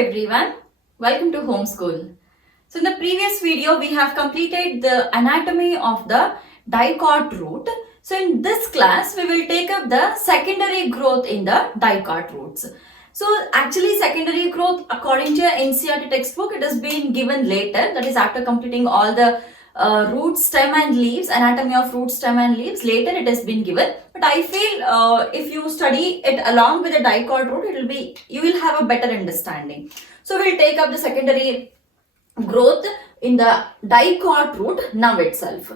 everyone, welcome to Homeschool. So in the previous video we have completed the anatomy of the dicot root. So in this class we will take up the secondary growth in the dicot roots. So actually secondary growth according to your NCERT textbook it has been given later, that is after completing all the root, stem and leaves, anatomy of root, stem and leaves, later it has been given. But I feel if you study it along with the dicot root, you will have a better understanding. So we'll take up the secondary growth in the dicot root now itself.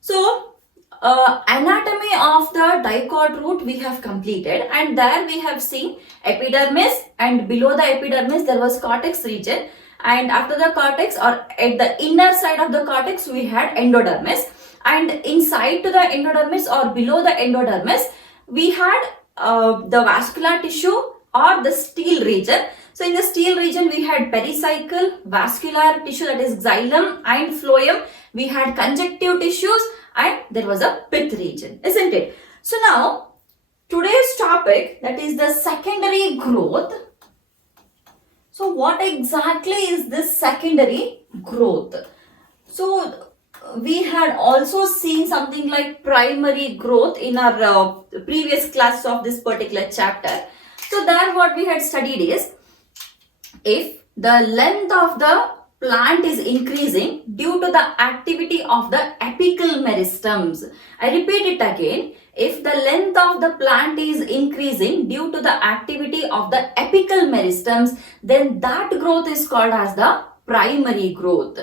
So anatomy of the dicot root we have completed, and there we have seen epidermis, and below the epidermis there was cortex region, and after the cortex or at the inner side of the cortex we had endodermis, and inside to the endodermis or below the endodermis we had the vascular tissue or the steel region. So in the steel region we had pericycle, vascular tissue, that is xylem and phloem, we had conjunctive tissues, and there was a pith region, isn't it? So now today's topic, that is the secondary growth. So what exactly is this secondary growth? So we had also seen something like primary growth in our previous class of this particular chapter. So there what we had studied is, if the length of the plant is increasing due to the activity of the apical meristems. I repeat it again. If the length of the plant is increasing due to the activity of the apical meristems, then that growth is called as the primary growth.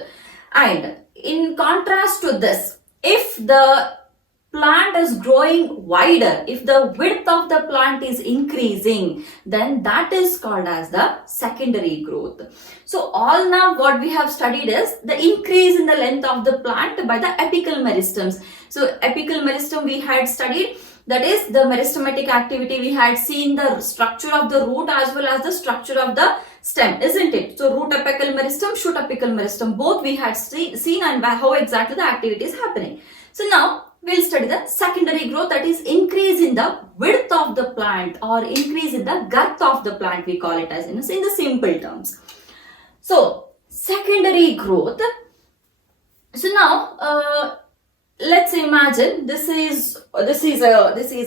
And in contrast to this, if the plant is growing wider, if the width of the plant is increasing, then that is called as the secondary growth. So all now what we have studied is the increase in the length of the plant by the apical meristems. So apical meristem we had studied, that is the meristematic activity. We had seen the structure of the root as well as the structure of the stem, isn't it? So root apical meristem, shoot apical meristem, both we had seen and how exactly the activity is happening. So now we'll study the secondary growth, that is increase in the width of the plant or increase in the girth of the plant, we call it as in the simple terms. So secondary growth. So now let's imagine this is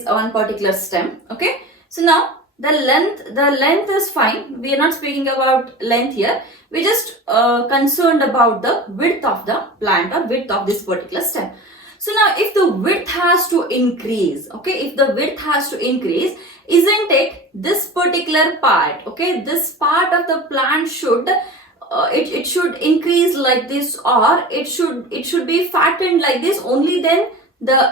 one particular stem. Okay, so now the length is fine. We are not speaking about length here. We're just concerned about the width of the plant or width of this particular stem. So now if the width has to increase, okay, if the width has to increase, isn't it this particular part, okay, this part of the plant should it should increase like this, or it should be fattened like this, only then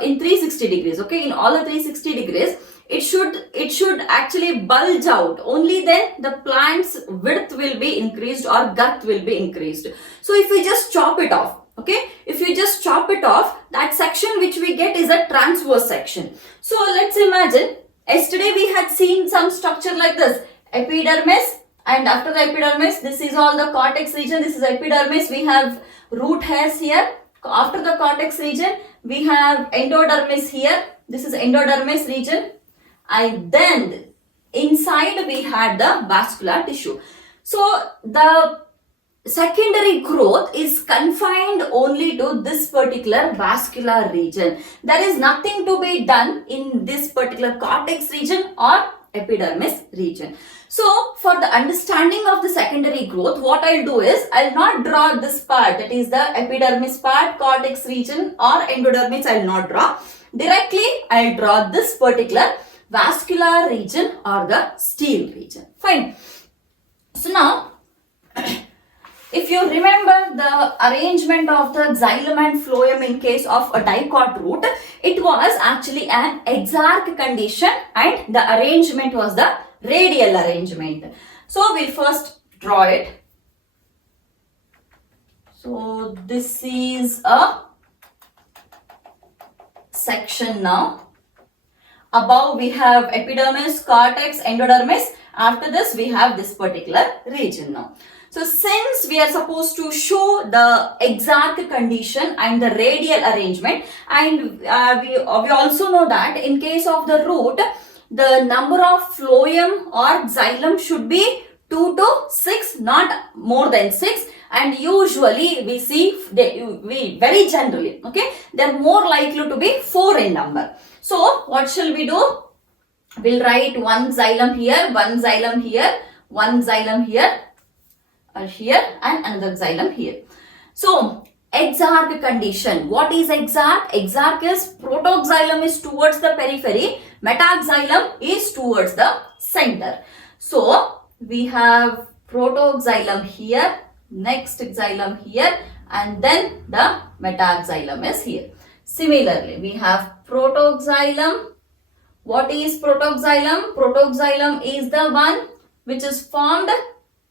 in 360 degrees, okay, in all the 360 degrees it should actually bulge out, only then the plant's width will be increased or girth will be increased. So if we just chop it off, okay, if you just chop it off, that section which we get is a transverse section. So let's imagine yesterday we had seen some structure like this, epidermis, and after the epidermis this is all the cortex region, this is epidermis, we have root hairs here. After the cortex region we have endodermis here, this is endodermis region, and then inside we had the vascular tissue. So the secondary growth is confined only to this particular vascular region. There is nothing to be done in this particular cortex region or epidermis region. So for the understanding of the secondary growth, what I'll do is I'll not draw this part, that is the epidermis part, cortex region or endodermis, I'll not draw. Directly I'll draw this particular vascular region or the steel region. Fine. So now if you remember the arrangement of the xylem and phloem in case of a dicot root, it was actually an exarch condition and the arrangement was the radial arrangement. So we'll first draw it. So this is a section now. Above we have epidermis, cortex, endodermis. After this we have this particular region now. So since we are supposed to show the exarch condition and the radial arrangement, and we also know that in case of the root, the number of phloem or xylem should be 2 to 6, not more than 6. And usually we see, we very generally, okay, they are more likely to be 4 in number. So what shall we do? We'll write one xylem here, one xylem here, one xylem here, here, and another xylem here. So exarch condition. What is exarch? Exarch is protoxylem is towards the periphery, metaxylem is towards the center. So we have protoxylem here, next xylem here, and then the metaxylem is here. Similarly, we have protoxylem. What is protoxylem? Protoxylem is the one which is formed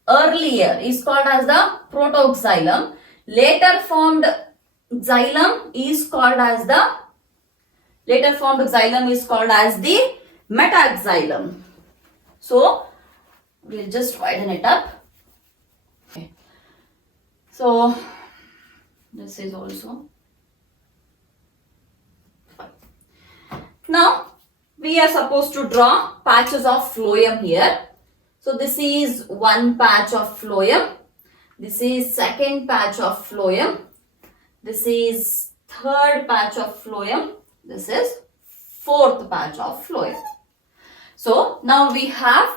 earlier, is called as the protoxylem. Later formed xylem is called as the metaxylem. So we'll just widen it up. Okay. So this is also fine. Now we are supposed to draw patches of phloem here. So this is one patch of phloem. This is second patch of phloem. This is third patch of phloem. This is fourth patch of phloem. So now we have,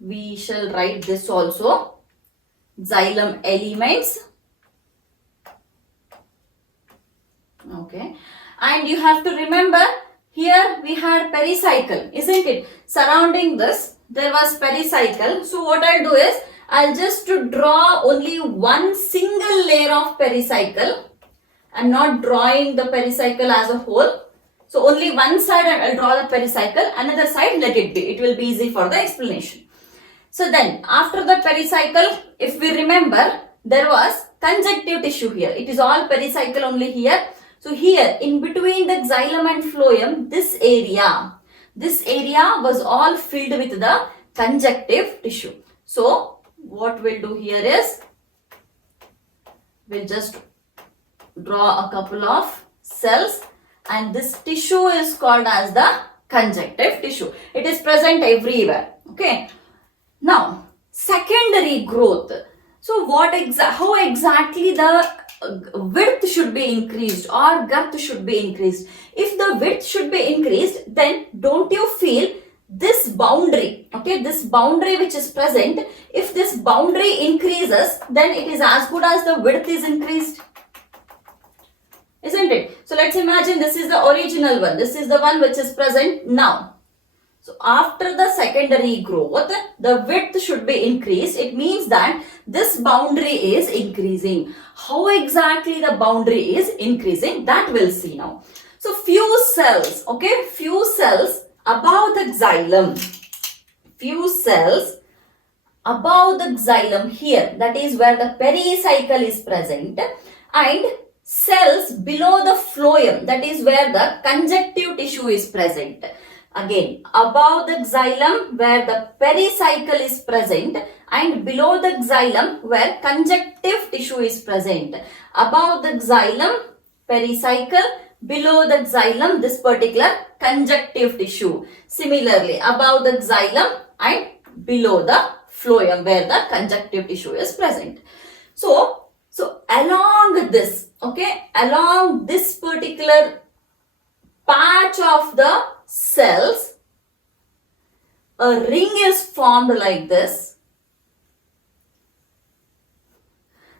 we shall write this also, Xylem Elements. Okay. And you have to remember, here we had pericycle, isn't it? Surrounding this, there was pericycle. So what I'll do is, I'll just draw only one single layer of pericycle. I'm not drawing the pericycle as a whole. So only one side I'll draw the pericycle, another side let it be. It will be easy for the explanation. So then after the pericycle, if we remember, there was conjunctive tissue here. It is all pericycle only here. So here in between the xylem and phloem, this area was all filled with the conjunctive tissue. So what we'll do here is, we'll just draw a couple of cells, and this tissue is called as the conjunctive tissue. It is present everywhere. Okay. Now secondary growth. So how exactly the width should be increased or girth should be increased? If the width should be increased, then don't you feel this boundary, okay, this boundary which is present, if this boundary increases, then it is as good as the width is increased, isn't it? So let's imagine this is the original one, this is the one which is present now. So after the secondary growth, the width should be increased. It means that this boundary is increasing. How exactly the boundary is increasing, that we'll see now. So few cells, okay, few cells above the xylem, few cells above the xylem here, that is where the pericycle is present, and cells below the phloem, that is where the conjunctive tissue is present. Again, above the xylem where the pericycle is present, and below the xylem where conjunctive tissue is present. Above the xylem, pericycle, below the xylem, this particular conjunctive tissue. Similarly, above the xylem and below the phloem where the conjunctive tissue is present. So along this, okay, along this particular patch of the cells, a ring is formed like this.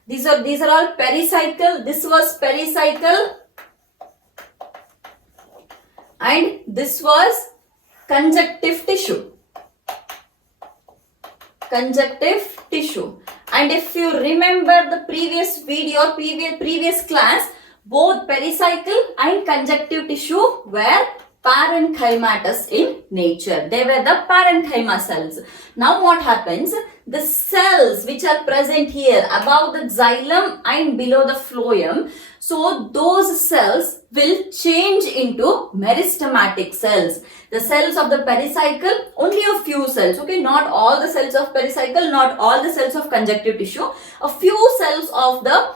These are all pericycle. This was pericycle, and this was conjunctive tissue. Conjunctive tissue. And if you remember the previous video, previous class, both pericycle and conjunctive tissue were parenchymatous in nature. They were the parenchyma cells. Now what happens? The cells which are present here above the xylem and below the phloem, so those cells will change into meristematic cells. The cells of the pericycle, only a few cells, okay, not all the cells of pericycle, not all the cells of conjunctive tissue, a few cells of the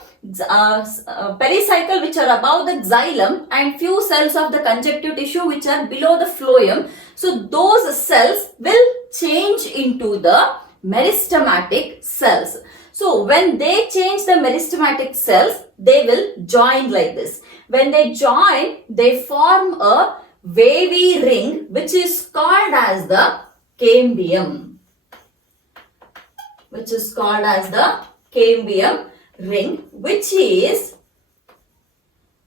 pericycle which are above the xylem and few cells of the conjunctive tissue which are below the phloem. So those cells will change into the meristematic cells. So when they change the meristematic cells, they will join like this. When they join, they form a wavy ring which is called as the cambium. Which is called as the cambium ring, which is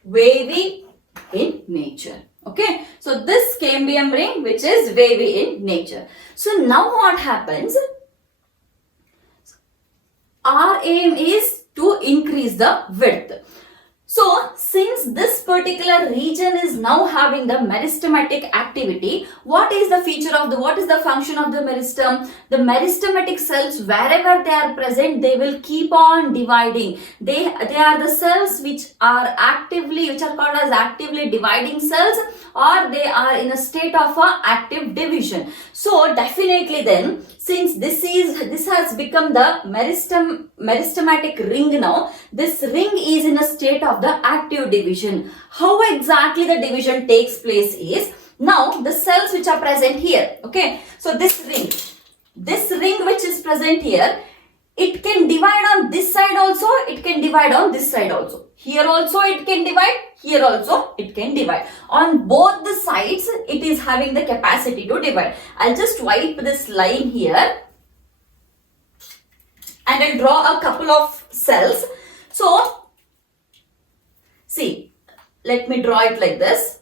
wavy in nature. Okay, so this cambium ring which is wavy in nature. So now what happens? Our aim is to increase the width. So since this particular region is now having the meristematic activity, what is the function of the meristem? The meristematic cells, wherever they are present, they will keep on dividing. They are the cells which are called as actively dividing cells, or they are in a state of active division. So definitely then, since this has become the meristematic ring now, this ring is in a state of the active division. How exactly the division takes place is, now the cells which are present here, okay, so this ring which is present here, it can divide on this side also, it can divide on this side also. Here also it can divide, here also it can divide. On both the sides, it is having the capacity to divide. I'll just wipe this line here and I'll draw a couple of cells. So, see, let me draw it like this.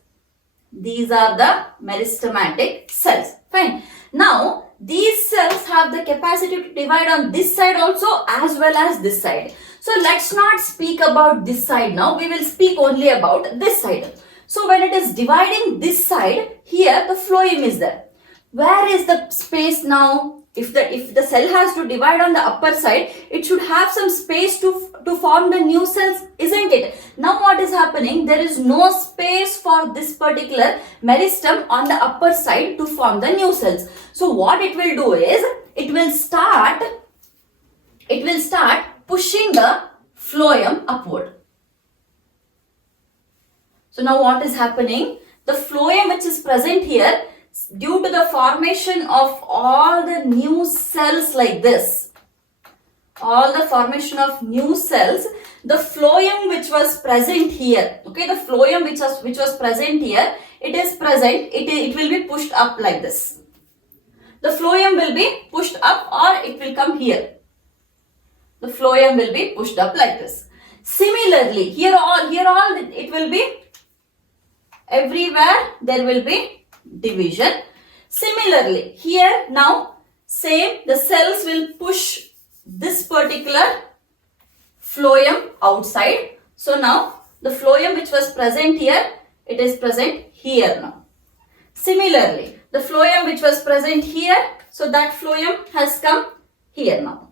These are the meristematic cells. Fine. Now, these cells have the capacity to divide on this side also as well as this side. So, let's not speak about this side now. We will speak only about this side. So, when it is dividing this side, here the phloem is there. Where is the space now? If the cell has to divide on the upper side, it should have some space to form the new cells, isn't it? Now what is happening? There is no space for this particular meristem on the upper side to form the new cells. So what it will do is, it will start pushing the phloem upward. So now what is happening? The phloem which is present here, due to the formation of all the new cells like this, the phloem which was present here, okay, the phloem which was present here, it will be pushed up like this. The phloem will be pushed up, or it will come here. The phloem will be pushed up like this. Similarly, here all it will be, everywhere there will be division. Similarly, here now same, the cells will push this particular phloem outside. So now the phloem which was present here, it is present here now. Similarly, the phloem which was present here, so that phloem has come here now.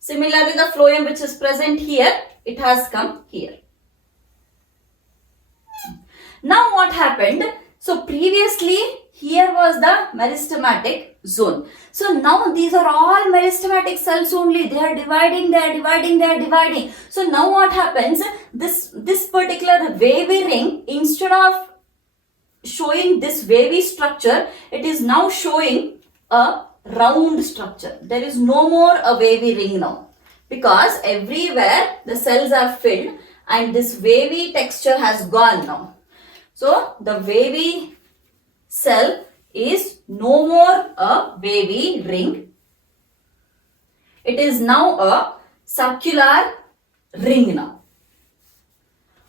Similarly, the phloem which is present here, it has come here. Now what happened? So previously here was the meristematic zone. So now these are all meristematic cells only. They are dividing. So now what happens? This particular wavy ring, instead of showing this wavy structure, it is now showing a round structure. There is no more a wavy ring now, because everywhere the cells are filled and this wavy texture has gone now. So the wavy cell is no more a wavy ring. It is now a circular ring now.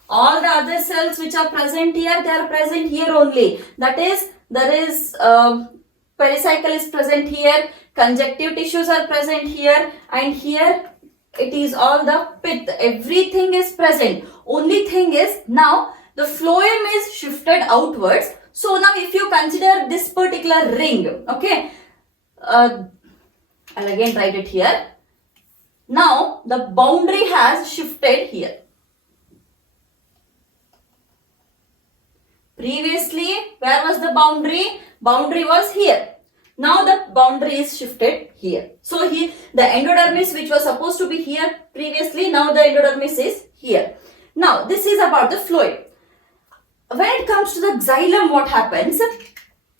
All the other cells which are present here, they are present here only. That is, there is pericycle is present here, conjunctive tissues are present here, and here it is all the pith. Everything is present. Only thing is, now the phloem is shifted outwards. So now if you consider this particular ring, okay, I'll again write it here. Now the boundary has shifted here. Previously, where was the boundary? Boundary was here. Now the boundary is shifted here. So here the endodermis, which was supposed to be here previously, now the endodermis is here. Now this is about the phloem. When it comes to the xylem, what happens?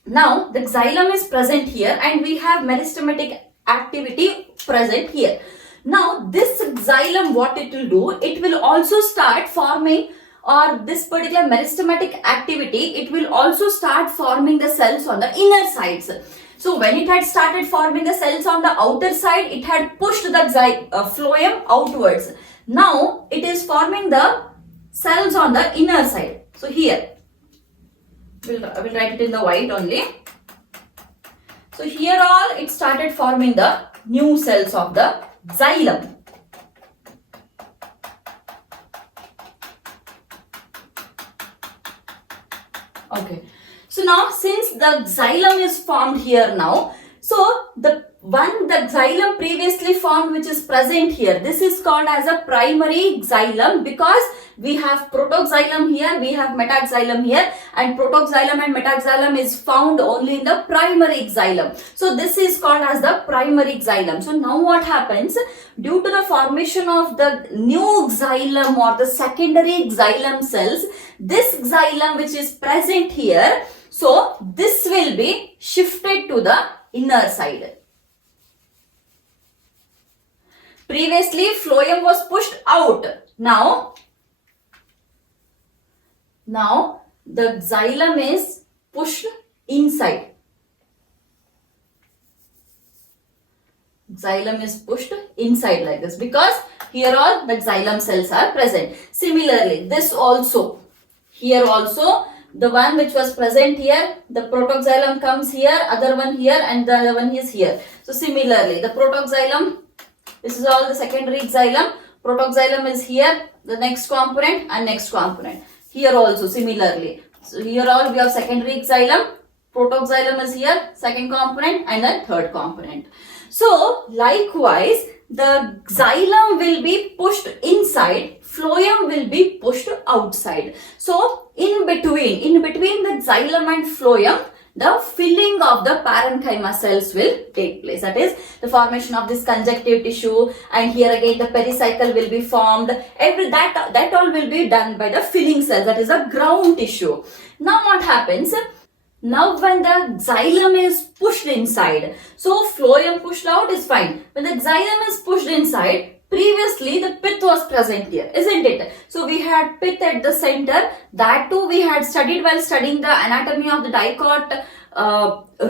Now the xylem is present here and we have meristematic activity present here. Now this xylem, what it will do, it will also start forming, or this particular meristematic activity, it will also start forming the cells on the inner sides. So when it had started forming the cells on the outer side, it had pushed the phloem outwards. Now it is forming the cells on the inner side. So here, I will write it in the white only. So here all it started forming the new cells of the xylem. Okay. So now since the xylem is formed here now, so the xylem previously formed which is present here, this is called as a primary xylem because we have protoxylem here, we have metaxylem here, and protoxylem and metaxylem is found only in the primary xylem. So this is called as the primary xylem. So now what happens, due to the formation of the new xylem or the secondary xylem cells, this xylem which is present here, so this will be shifted to the inner side. Previously phloem was pushed out. Now the xylem is pushed inside. Xylem is pushed inside like this because here all the xylem cells are present. Similarly, this also, here also, the one which was present here, the protoxylem comes here, other one here, and the other one is here. So similarly, the protoxylem, this is all the secondary xylem, protoxylem is here, the next component and next component. Here also similarly. So here all we have secondary xylem, protoxylem is here, second component and then third component. So likewise, the xylem will be pushed inside, phloem will be pushed outside. So in between the xylem and phloem, the filling of the parenchyma cells will take place. That is the formation of this conjunctive tissue, and here again the pericycle will be formed. That all will be done by the filling cells, that is the ground tissue. Now what happens? Now when the xylem is pushed inside, so phloem pushed out is fine. When the xylem is pushed inside, previously the pith was present here, isn't it? So we had pith at the center. That too we had studied while studying the anatomy of the dicot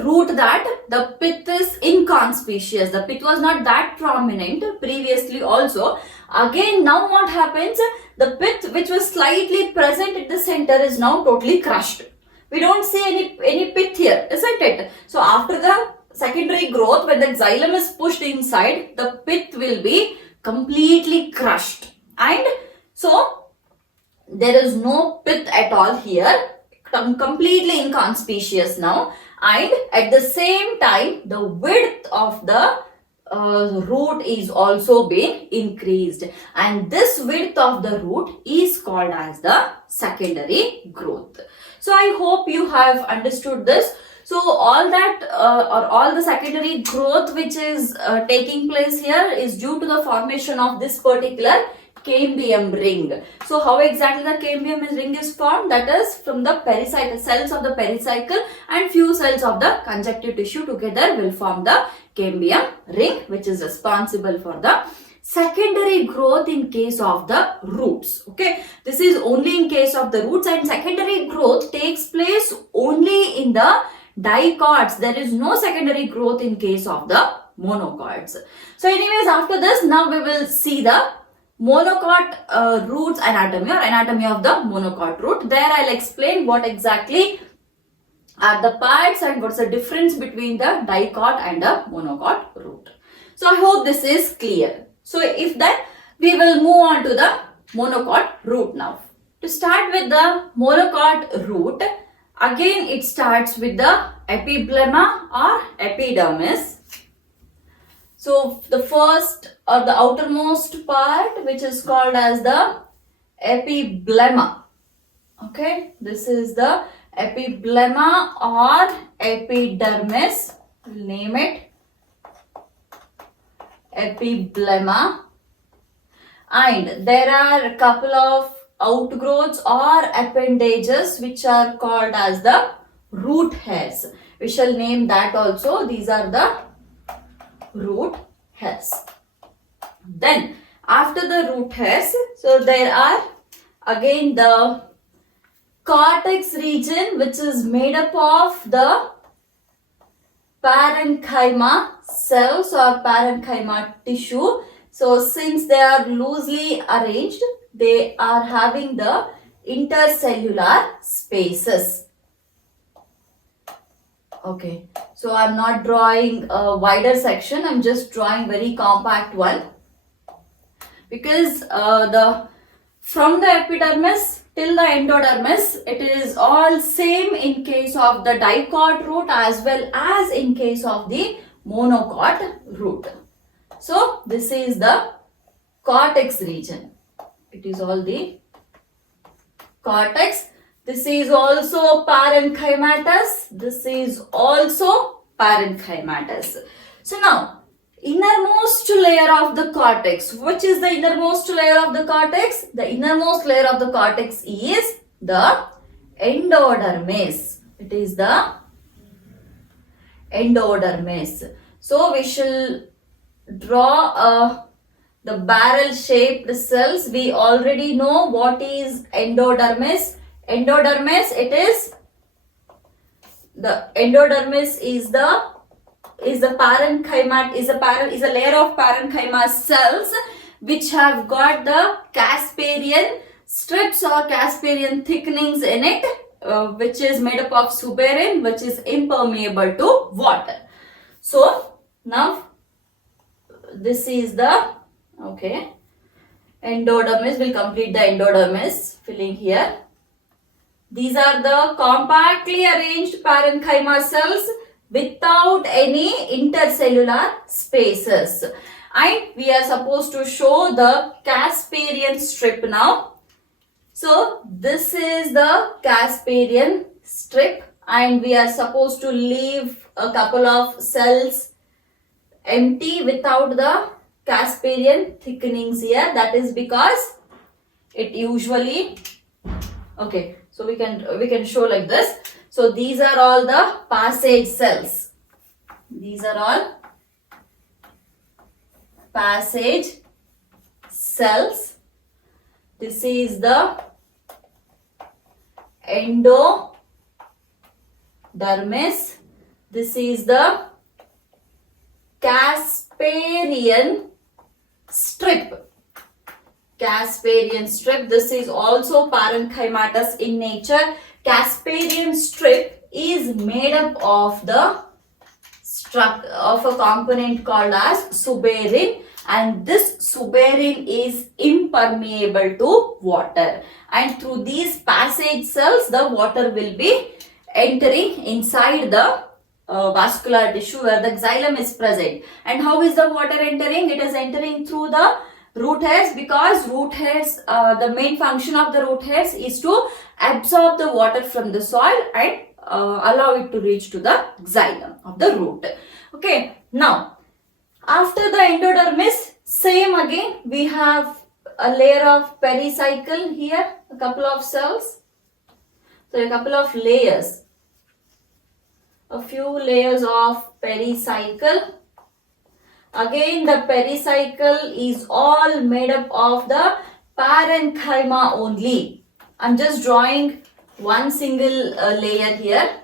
root, that the pith is inconspicuous. The pith was not that prominent previously also. Again, now what happens? The pith which was slightly present at the center is now totally crushed. We don't see any pith here, isn't it? So after the secondary growth, when the xylem is pushed inside, the pith will be completely crushed. And so there is no pith at all here, completely inconspicuous now. And at the same time, the width of the root is also being increased, and this width of the root is called as the secondary growth. So I hope you have understood this. So all that or all the secondary growth which is taking place here is due to the formation of this particular cambium ring. So how exactly the cambium ring is formed? That is from the pericycle, cells of the pericycle and few cells of the conjunctive tissue together will form the cambium ring, which is responsible for the secondary growth in case of the roots. Okay, this is only in case of the roots, and secondary growth takes place only in the dicots. There is no secondary growth in case of the monocots. So anyways, after this, now we will see the monocot roots anatomy, or anatomy of the monocot root. There I'll explain what exactly are the parts and what's the difference between the dicot and the monocot root. So I hope this is clear. So if that, we will move on to the monocot root now. To start with the monocot root, again it starts with the epiblemma or epidermis. So the first or the outermost part, which is called as the epiblemma. Okay, this is the epiblemma or epidermis. We'll name it epiblemma. And there are a couple of outgrowths or appendages which are called as the root hairs. We shall name that also. These are the root hairs. Then after the root hairs, so there are again the cortex region, which is made up of the parenchyma cells or parenchyma tissue. So since they are loosely arranged, they are having the intercellular spaces. Okay, so I'm not drawing a wider section, I'm just drawing very compact one, because from the epidermis till the endodermis, it is all same in case of the dicot root as well as in case of the monocot root. So this is the cortex region. It is all the cortex. This is also parenchymatous. This is also parenchymatous. So now, innermost layer of the cortex. Which is the innermost layer of the cortex? The innermost layer of the cortex is the endodermis. It is the endodermis. So we shall draw the barrel shaped cells. We already know what is endodermis. Endodermis, it is the endodermis is a layer of parenchyma cells which have got the Casparian strips or Casparian thickenings in it, which is made up of suberin, which is impermeable to water. So now this is the endodermis. Will complete the endodermis filling here. These are the compactly arranged parenchyma cells without any intercellular spaces. And we are supposed to show the Casparian strip now. So this is the Casparian strip, and we are supposed to leave a couple of cells empty without the Casparian thickenings here. That is because it usually, so we can show like this. So these are all the passage cells. These are all passage cells. This is the endodermis. This is the Casparian strip. Casparian strip. This is also parenchymatous in nature. Casparian strip is made up of a component called as suberin, and this suberin is impermeable to water, and through these passage cells the water will be entering inside the vascular tissue where the xylem is present. And how is the water entering? It is entering through the root hairs, because root hairs, the main function of the root hairs is to absorb the water from the soil and allow it to reach to the xylem of the root. Okay, now after the endodermis, same again, we have a layer of pericycle here, a couple of cells. So a couple of layers, a few layers of pericycle. Again, the pericycle is all made up of the parenchyma only. I'm just drawing one single layer here.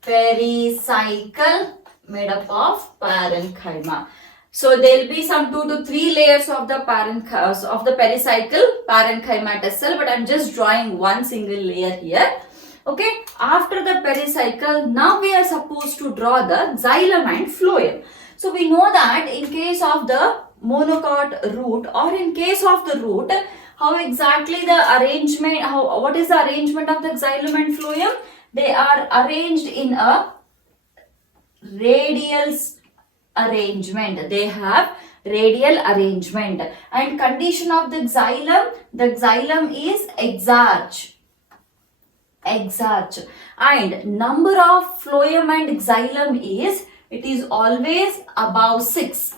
Pericycle made up of parenchyma. So there will be some 2 to 3 layers of the pericycle, parenchymatous cell, but I'm just drawing one single layer here. Okay, after the pericycle, now we are supposed to draw the xylem and phloem. So we know that in case of the monocot root or in case of the root, how exactly the arrangement, what is the arrangement of the xylem and phloem? They are arranged in a radial arrangement. They have radial arrangement, and condition of the xylem is exarch, and number of phloem and xylem is, it is always above 6.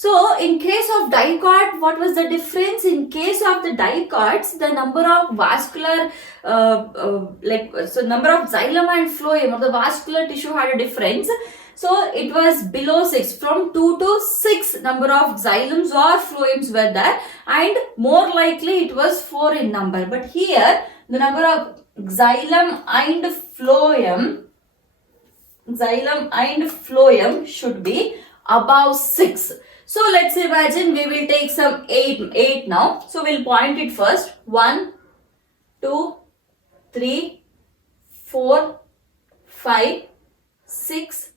So in case of dicot, what was the difference? In case of the dicots, the number of vascular, number of xylem and phloem, or the vascular tissue had a difference. So it was below 6, from 2 to 6 number of xylems or phloems were there, and more likely it was 4 in number. But here the number of xylem and phloem should be above 6. So let's imagine we will take some 8 now. So we'll point it first. 1, 2, 3, 4, 5, 6,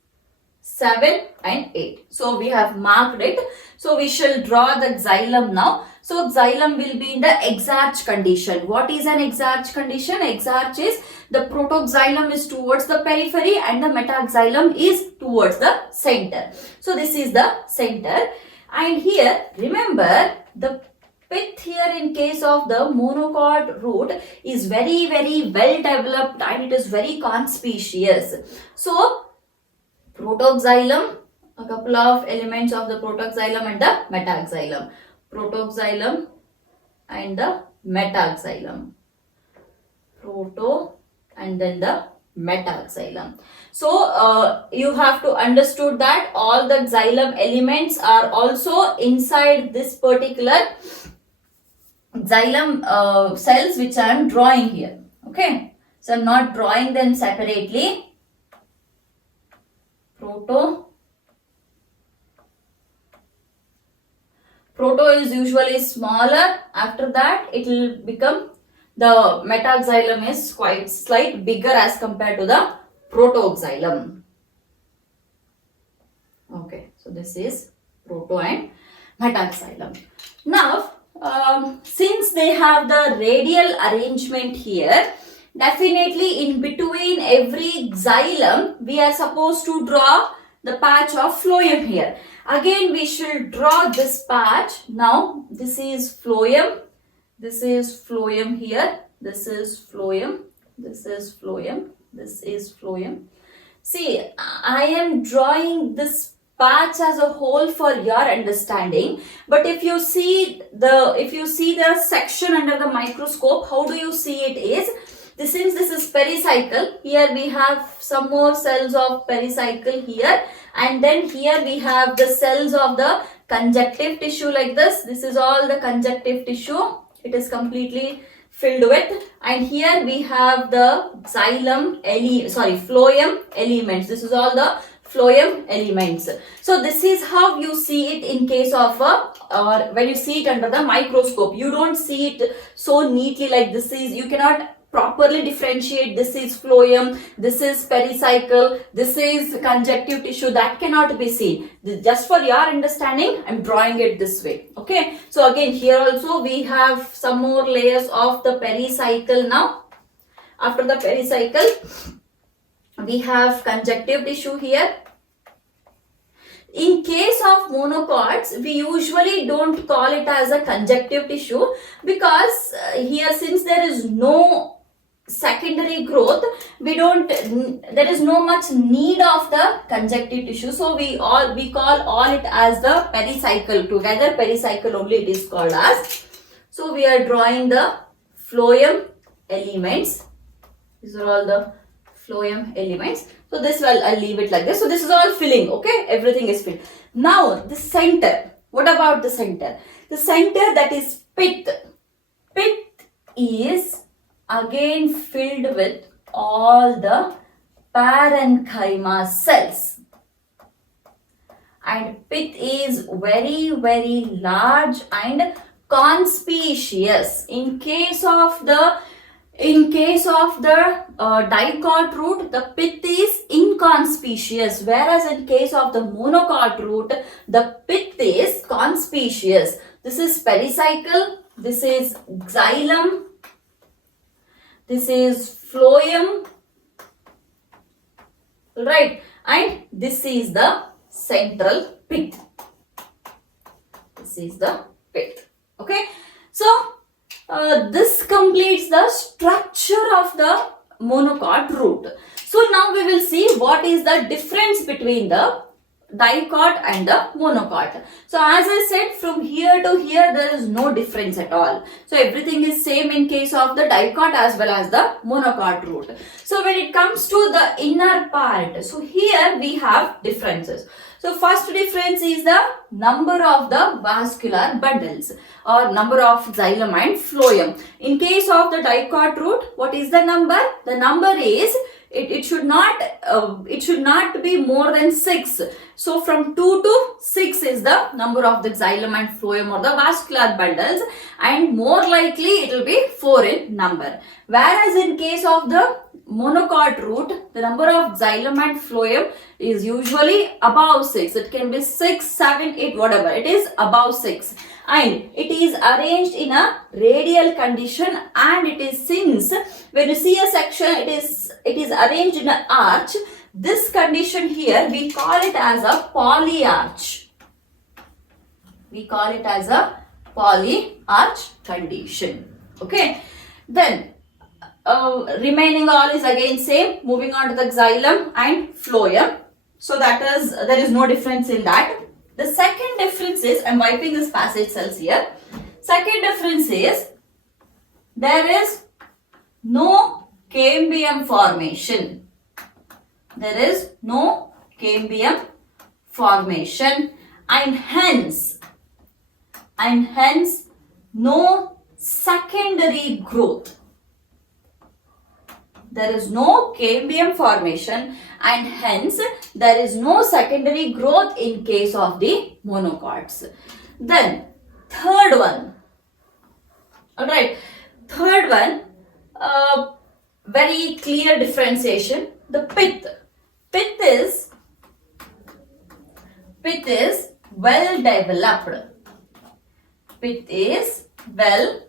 7 and 8. So we have marked it. So we shall draw the xylem now. So xylem will be in the exarch condition. What is an exarch condition? Exarch is the protoxylem is towards the periphery and the metaxylem is towards the center. So this is the center. And here, remember, the pith here in case of the monocot root is very, very well developed and it is very conspicuous. So protoxylem, a couple of elements of the protoxylem and the metaxylem. Protoxylem and the metaxylem. Proto and then the metaxylem. So you have to understood that all the xylem elements are also inside this particular xylem cells which I am drawing here. Okay. So I am not drawing them separately. Proto is usually smaller. After that it will become, the metaxylem is quite slight bigger as compared to the protoxylem. Okay, so this is proto and metaxylem. Now, since they have the radial arrangement here, definitely in between every xylem, we are supposed to draw the patch of phloem here. Again, we shall draw this patch. Now, this is phloem. This is phloem here. This is phloem. This is phloem. This is phloem. See, I am drawing this patch as a whole for your understanding. But if you see the section under the microscope, how do you see it is? Since this is pericycle, here we have some more cells of pericycle here, and then here we have the cells of the conjunctive tissue like this. This is all the conjunctive tissue. It is completely filled with, and here we have the phloem elements. This is all the phloem elements. So this is how you see it in case of or when you see it under the microscope. You don't see it so neatly like this is. You cannot properly differentiate. This is phloem, this is pericycle, this is conjunctive tissue. That cannot be seen. Just for your understanding, I'm drawing it this way. Okay. So again, here also we have some more layers of the pericycle now. After the pericycle, we have conjunctive tissue here. In case of monocots, we usually don't call it as a conjunctive tissue because here, since there is no secondary growth, there is no much need of the conjunctive tissue. So we call all it as the pericycle. Together, pericycle only it is called as. So we are drawing the phloem elements. These are all the phloem elements. So this I'll leave it like this. So this is all filling. Okay, everything is filled. Now the center. What about the center? The center, that is pith. Pith is again filled with all the parenchyma cells, and pith is very, very large and conspicuous. In case of the dicot root, the pith is inconspicuous, whereas in case of the monocot root, the pith is conspicuous. This is pericycle, this is xylem, this is phloem, right, and this is the central pith. This is the pith. Okay, so this completes the structure of the monocot root. So now we will see what is the difference between the dicot and the monocot. So as I said, from here to here there is no difference at all. So everything is same in case of the dicot as well as the monocot root. So when it comes to the inner part, so here we have differences. So first difference is the number of the vascular bundles or number of xylem and phloem. In case of the dicot root, what is the number? The number is it should not be more than 6. So from 2 to 6 is the number of the xylem and phloem or the vascular bundles, and more likely it will be 4 in number. Whereas in case of the monocot root, the number of xylem and phloem is usually above 6. It can be 6, 7, 8, whatever. It is above 6. And it is arranged in a radial condition, and it is, since when you see a section, it is arranged in an arch. This condition here, we call it as a polyarch. We call it as a polyarch condition. Okay. Then remaining all is again same. Moving on to the xylem and phloem. So there is no difference in that. The second difference is, I'm wiping this passage cells here. Second difference is, there is no cambium formation. There is no cambium formation, and hence no secondary growth. There is no cambium formation, and hence there is no secondary growth in case of the monocots. Then third one. Alright, third one, very clear differentiation. The pith. Pith is well developed. Pith is well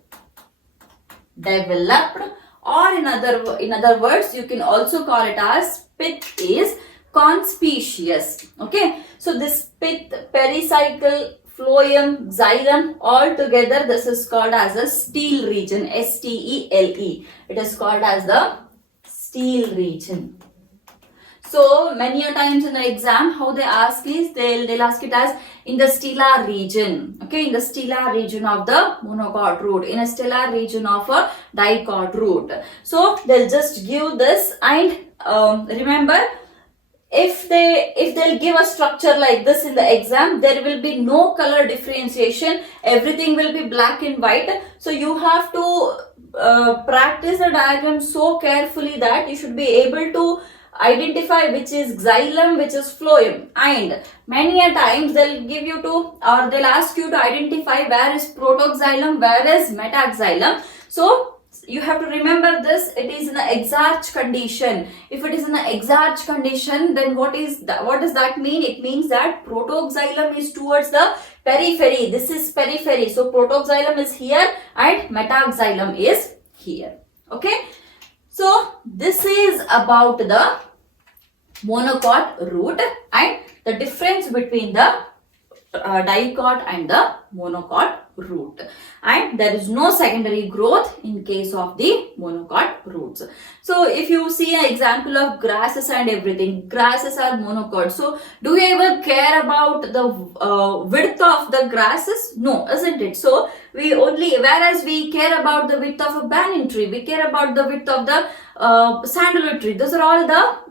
developed, or in other words, you can also call it as pith is conspicuous. Okay, so this pith, pericycle, phloem, xylem, all together this is called as a stele region. S-T-E-L-E. It is called as the stele region. So many a times in the exam, how they ask is, they'll ask it as in the stellar region. Okay, in the stellar region of the monocot root, in a stellar region of a dicot root. So they'll just give this, and remember, if they'll give a structure like this in the exam, there will be no color differentiation. Everything will be black and white. So you have to practice the diagram so carefully that you should be able to identify which is xylem, which is phloem, and many a times they'll give you to, or they'll ask you to identify where is protoxylem, where is metaxylem. So you have to remember this. It is in the exarch condition. If it is in the exarch condition, then what does that mean? It means that protoxylem is towards the periphery. This is periphery. So protoxylem is here and metaxylem is here. Okay. So this is about the monocot root and the difference between the dicot and the monocot root, and there is no secondary growth in case of the monocot roots. So if you see an example of grasses and everything, grasses are monocot. So do you ever care about the width of the grasses? No, isn't it? So whereas we care about the width of a banyan tree, we care about the width of the sandalwood tree. Those are all the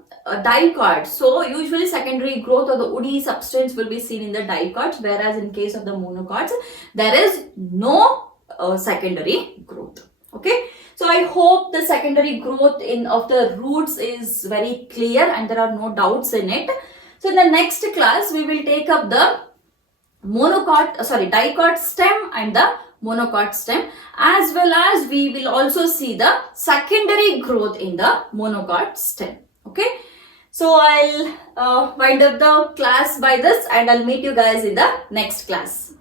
dicots. So usually secondary growth or the woody substance will be seen in the dicots, whereas in case of the monocots there is no secondary growth. Okay, so I hope the secondary growth of the roots is very clear and there are no doubts in it. So in the next class we will take up the dicot stem and the monocot stem, as well as we will also see the secondary growth in the monocot stem. Okay, so I'll wind up the class by this, and I'll meet you guys in the next class.